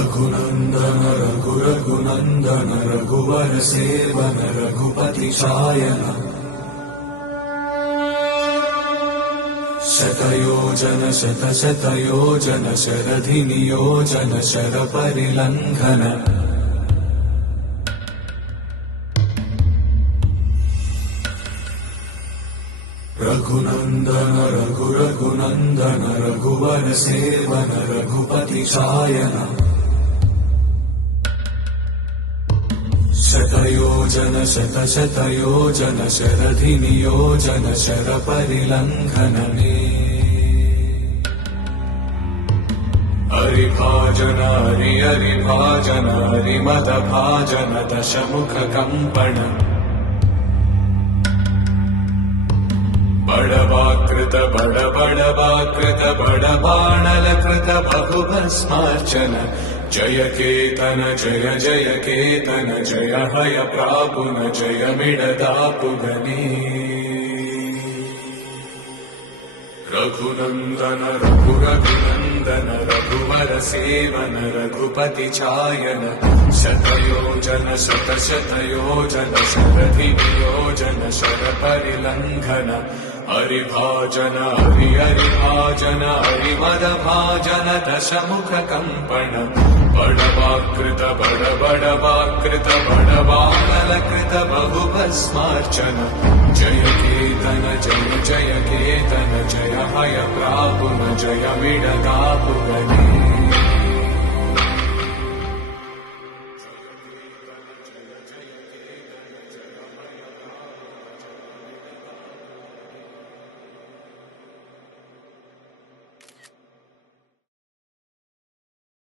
रघुनन्दन रघुरघुनन्दन रघुवर सेवन रघुपति शायन शतयोजन शतशतयोजन शरधि नियोजन शरपरिलङ्घन रघुनन्दन रघुरघुनन्दन रघुवर सेवन रघुपति शायन शतयोजन शतशतयोजन शरधि नियोजन शरपरिलङ्घन हरिभाजन हरिभाजन हरिमदभाजन दशमुख कम्पण बड़वाकृत बड़वाकृत बड़बाणलकृत बहुभस्मार्चन जय केतन जय जय केतन जय हय प्रापुन जय मिडदापुगनी रघुनन्दन रघुरघुनन्दन रघुवर सेवन रघुपति चायन शतयोजन शतशतयोजन शरधि नियोजन शरपरिलङ्घन हरिभाजन हरिभाजन हरिमदभाजन दशमुख कम्पण बड़वाकृत बड़वाकृत बड़बाणलकृत बहुभस्मार्चन जय केतन जय जय केतन जय हय प्रापुन जय मिडदापुगनी